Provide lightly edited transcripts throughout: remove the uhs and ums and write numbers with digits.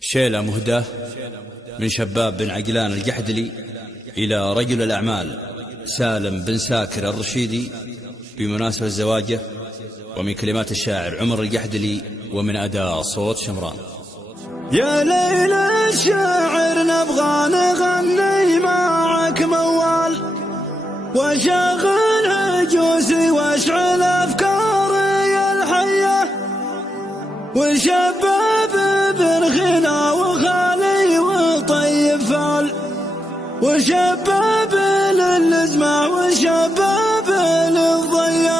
شيلة مهداة من شباب بن عقلان القحدلي إلى رجل الأعمال سالم بن ساكر الرشيدي بمناسبة زواجه، ومن كلمات الشاعر عمر القحدلي ومن أداء صوت شمران. يا ليل الشاعر نبغى نغني معك موال وشغل هجوسي واشعل أفكاري الحية وشباب بالغنى وخالي وطيب فال وشباب للزمع وشباب للضياء.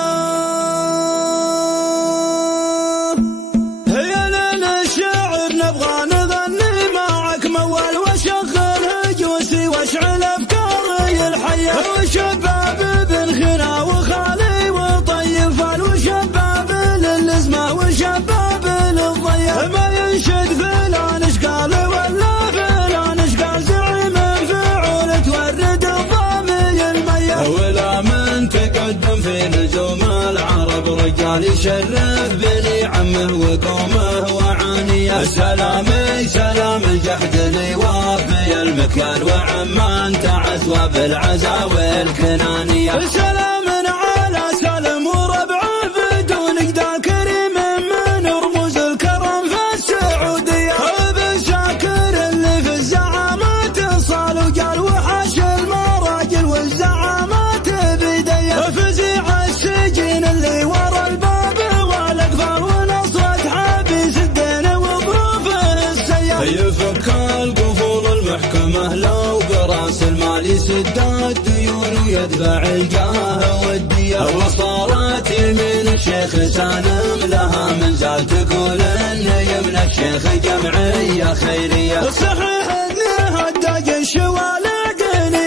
يا ليل الشاعر نبغى نغني معك موال وشغل هجوسي واشعل أفكاري الحية وشباب بالغنى وخالي وطيب فال وشباب للزمع وشباب للضياء. ما ينشد فلان اشقال ولا فلان اشقال زعيم فعول تورد الضامي المية ولا من تقدم في نجوم العرب رجال يشرف بني عمه وقومه وعانيه. سلامي سلام القحدلي وافي المكيال وعمان تعز بالعزا والكنانية. سلام على سلم وربعه بدون قدال كريم من رموز الكرم في السعودية. بن ساكر اللي في الزعامات صال وقال وحش المراجل والزعامات بيديه. فزيع السجين اللي ورا الباب والاقفال ونصرة حبيس الدين وظروفه السيئة. يفك القفول المحكمة لو براس المال يسد الديون ويدفع الجاه والدية. وصارت يمين الشيخ سالم لها من زال تقول ان يمن الشيخ جمعية خيرية. صحيح انه هداج الشوالق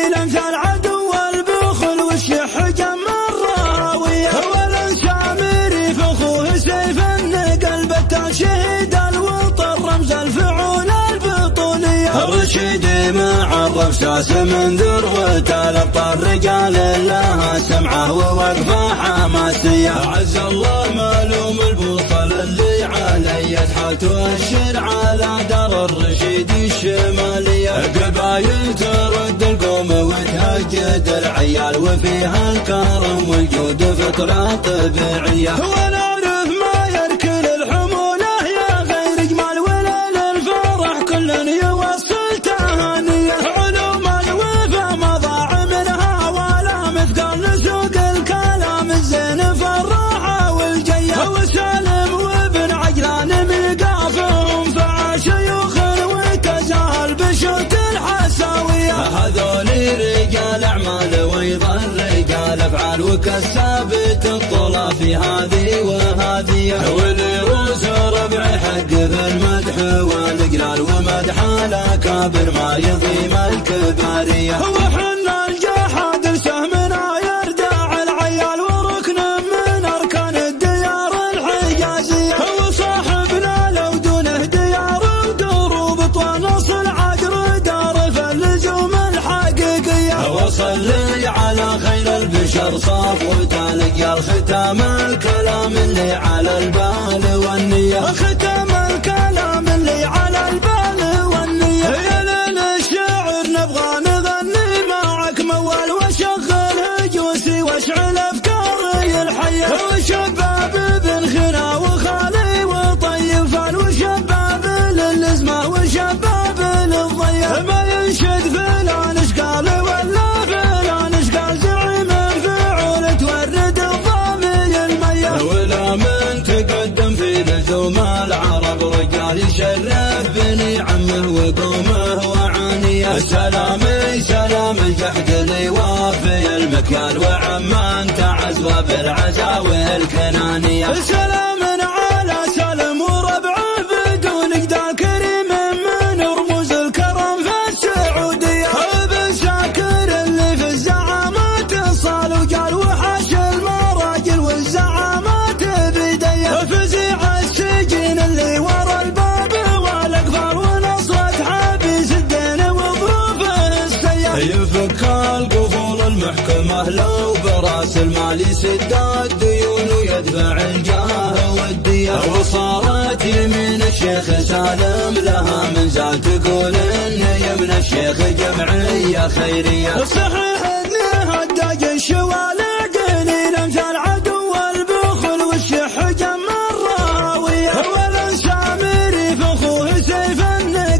الامثال عدو البخل والشح جم الراوية. والانسامري في اخوه سيف النقل بتال شهيد الوطن رمز الفعول البطولية. الرشيدي معرف ساس من ذروة الابطال رجال لها سمعه ووقفه حماسية. عز الله معلوم البوصل اللي علي حالته والشر على دار الرشيدي الشمالية. قبايل ترد القوم وتهجد العيال وفيها الكرم والجود فطرة طبيعية. ونعرف ما يركل الحمولة يا غير جمال وليل الفرح كل يوصل تهانية. علوم الوفا ما ضاع منها ولا مثقال نسوق الكلام الزين في الراحة والجية. وسالم وابن عجلان ميقافهم فع شيوخ وتزاهل بشوت الحساوية. هذولي رجال اعمال ويظل رجال افعال وكسابة الطلا في هذه وهذه. واللي روس ربع حق في المدح والاقلال ومدح الاكابر ما يضيم الكبارية. وحنا الجحاد سهمنا يردع العيال وركن من اركان الديار الحجازية. وصاحبنا لو دونه ديار ودروب طوانص العقر دار فاللزوم الحقيقية. وصلي على خير البشر صفوة لقيا الختام الكلام اللي على البال والنية. ختام الكلام اللي على البال والنية. يا ليل الشاعر نبغى نغني معك موال وشغل هجوسي واشعل افكاري الحية. وشباب بالغنى وخالي وطيب فال وشباب للزمة وشباب للضياء. ما ينشد فلان اشقال ولا فلان اشقال زعيم فعول تورد الضامي المية ولا من تقدم في نجوم العرب رجال يشرف بني عمه وقومه وعانيه. سلامي سلام القحدلي وافي المكيال وعمان تعز بالعزا والكنانية. سلام على سلم وربعه بدون قدال كريم من رموز الكرم في السعودية. بن ساكر اللي في الزعامات صال وقال وحش المراجل والزعامات بيديه. فزيع السجين اللي ورا الباب والاقفال ونصرة حبيس الدين وظروفه السيئة. يفك القفول المحكمة لو براس المال يسد الديون ويدفع الجاه والدية. وصارت يمين الشيخ سالم لها من لا تقول اني من الشيخ جمعية خيرية. صحيح اني هداج الشوالع قليل مثل عدو البخل والشح جم الراوية، والانسامري فخوه سيف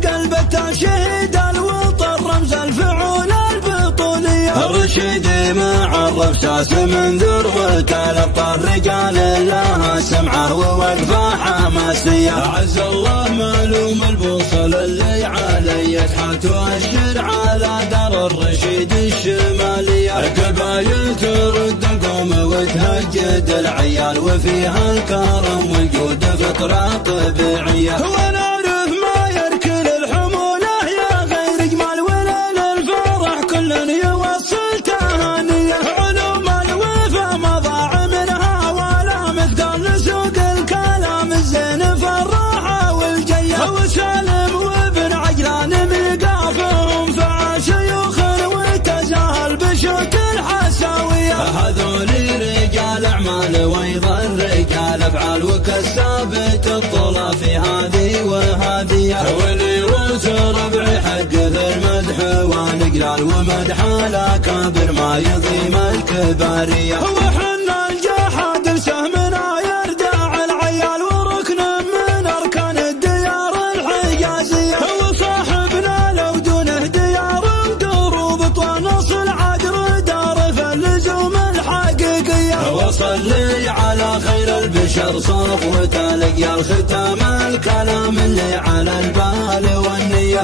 قلبته شهيد الوطن رمز الفعول البطولية. الرشيدي مع الرفساس من ذروته الابطال رجال لها سمعه ووقفه حماسية. اعز الله معلوم البوصل اللي علي يتحات واشر على دار الرشيد الشمالية. القبايل ترد القوم وتهجد العيال وفيها الكرم والجود فطرة طبيعية. ونعرف ما يركل الحمولة يا غير جمال وليل الفرح كل يوصل تهانية. علوم الوفا ما ضاع منها ولا مثقال نسوق الكلام الزين في الراحة والجية. وسالم وابن عجلان ميقافهم فع شيوخ وتزاهل بشوك الحساوية. هذولي رجال اعمال وايضا رجال افعال وكالثابت الطلا في هذه وهذه. واللي روس ربعي حق ذي المدح ونقلال ومدح الاكابر ما يضيم الكبارية. وحنا الجحاد لسهمنا يردع العيال وركن من اركان الديار الحجازية. وصاحبنا لو دونه ديار ودروب ونص العدر دار فاللزوم الحقيقية. وصلي على خير البشر صفوة لقيا الختام الكلام اللي على البال والنية.